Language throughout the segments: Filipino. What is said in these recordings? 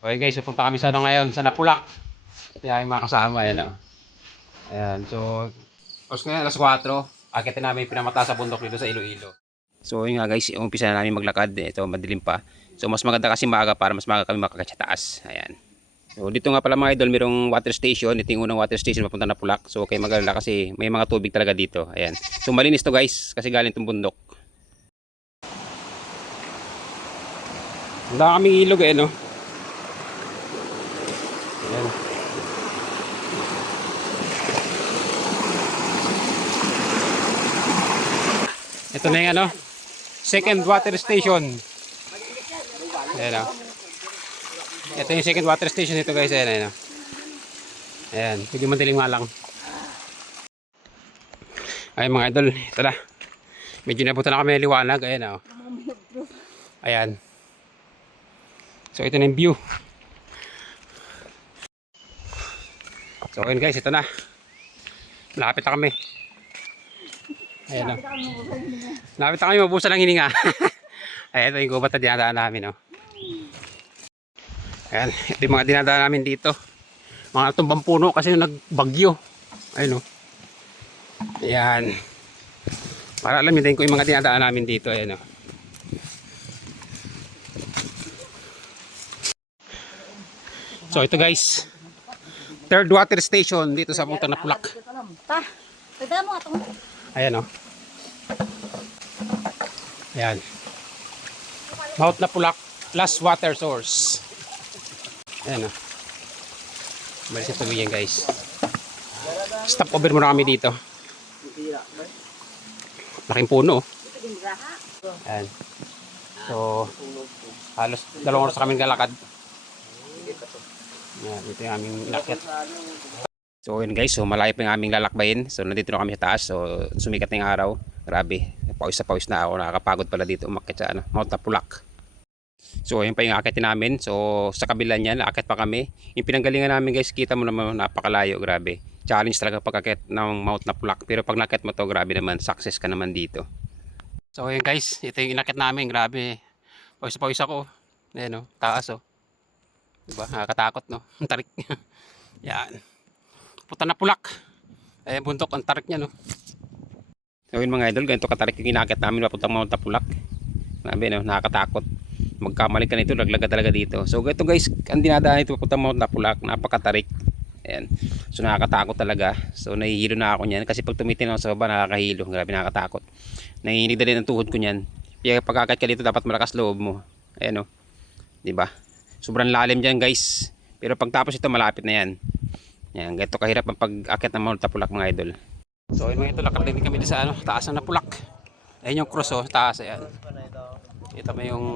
Okay guys, pupunta kami sa ano ngayon, sa Napulak. Kaya yung mga kasama, ayan o. Ayan, so, oras ngayon, alas 4. Akitin namin yung pinamataas sa bundok dito sa Iloilo. So yun nga guys, umpisa na namin maglakad. Ito, madilim pa. So mas maganda kasi maaga para mas maaga kami makakit sa taas. Ayan. So dito nga pala mga idol, mayroong water station. Ito yung unang water station papunta na Pulak. So kayo maganda kasi may mga tubig talaga dito. Ayan. So malinis to guys, kasi galing itong bundok. Wala kaming ilog eh, no? Ayan. Ito na yung ano, second water station. Ayan o. Ito yung second water station nito guys. Ayan o. Ayan, hindi madilim nga lang. Ayan mga idol, ito na. Medyo napunta na kami liwanag. Ayan o. Ayan. So ito na yung view. So ayun guys, ito na. Malapit na kami. Ayan o. Malapit na kami, mabusan ng hininga. Ayan, ito yung gubat na dinadaan namin o. Ayan, ito yung mga dinadaan namin dito. Mga tumbang puno kasi nagbagyo. Ayun o. Ayan. Para alam din ko yung mga dinadaan namin dito. Ayan o. So ito guys, third water station dito sa Punta Napulak. Ayan o. Ayan. Mount Napulak last water source. Ayan o. Malis ito yan guys. Stop over muna kami dito. Laking puno. Ayan. So halos 2 oras kami galakad. Ayan, ito yung aming inakyat. So yun guys, so malayo pa yung aming lalakbayin. So nandito na kami sa taas. So sumikat na yung araw. Grabe, pawis na ako. Nakakapagod pala dito umakyat sa ano, Mount Napulak. So ayun pa yung aakitin namin. So sa kabila niyan, aakyat pa kami. Yung pinanggalingan namin guys, kita mo naman napakalayo, grabe. Challenge talaga pag-aakyat ng Mount Napulak. Pero pag naakyat mo to, grabe naman, success ka naman dito. So ayun guys, ito yung inakyat namin, grabe. Pawis ako. Ayan o, taas o. Diba, nakakatakot no. Ang tarik. Yan. Punta Napulak. Ayan bundok, ang tarik niya no. So yun mga idol, ganito katarik yung inakyat namin papuntang Mount Napulak. Grabe no, nakakatakot. Magkamali ka nito, laglag ka talaga dito. So ito guys, ang dinadaan ito papunta Mount Napulak, napakatarik. Ayan. So nakakatakot talaga. So nahihilo na ako niyan kasi pag tumitin ako sa baba nakakahilo. Grabe, nakakatakot. Nahihinig dali ng tuhod ko niyan. Kaya pag akit ka dito dapat malakas loob mo. Ayan o. Diba? Sobrang lalim diyan guys. Pero pagtapos ito malapit na yan. Ayan, ganito kahirap ang pag-akit ng Mount Napulak mga idol. So ayun mga ito, lakad din kami sa ano, taas ng Napulak. Ayan yung cross oh, taas ayan. Ito mo yung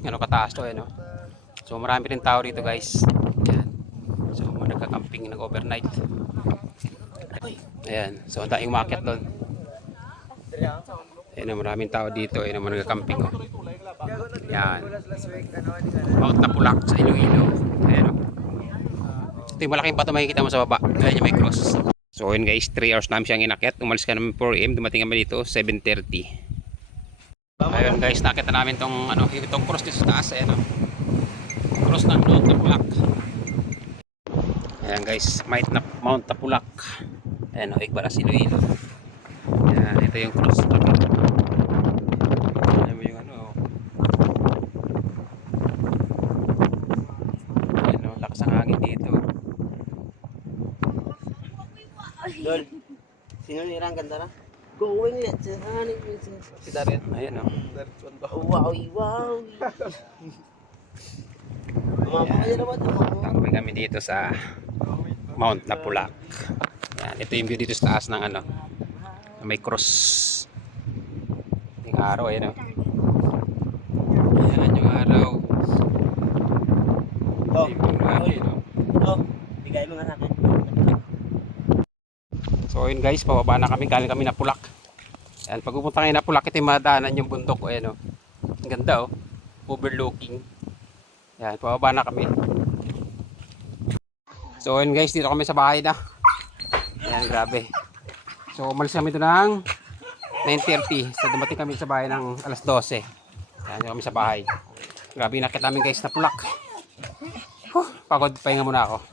ano kataas to ano. So marami rin tao dito guys. Ayan. So mga nagka-camping, nag-overnight. Ayan. So ang daing umakyat doon. Ayan, maraming tao dito. Ayan naman nagka-camping oh. Ayan. Mount Napulak sa Iloilo. Ayan oh. Ito yung malaking bato makikita mo sa baba. Ayan yung may cross. So ayun guys, 3 hours namin siyang inakyat. Umalis ka namin 4 AM, dumating kami dito 7:30. Ayun guys, nakita namin tong ano, itong cross dito sa taas, ayan oh. Cross ng Mount Napulak. Ayan guys, Mount Napulak. Ayan oh, Igbaras Iloilo. Ayan, ito yung cross. Ayan mo yung ano oh. Ayan oh, lakas ang hangin dito. Dol, sino nirang ganda na? Going yet, honey, Si Darin, ayan oh. wow, wow. Kami kami dito sa Mount Napulak. Ayan, ito yung view dito sa taas ng ano, may cross. Yung araw, ayan oh. Ayan yung araw. Oh, Grabe, no? oh, bigay mo nga sa akin. So yun guys, pababa na kami, galing kami Napulak. Ayan, pag pupunta kayo Napulak, ito yung madaanan yung bundok. Ayan oh. Ang ganda oh, overlooking. Ayan, pababa na kami. So yun guys, dito kami sa bahay na. Ayan, grabe. So umalis kami doon ng 9:30. So dumating kami sa bahay ng alas 12. Ayan, kami sa bahay. Grabe, nakita namin guys Napulak. pagod, pahinga muna ako.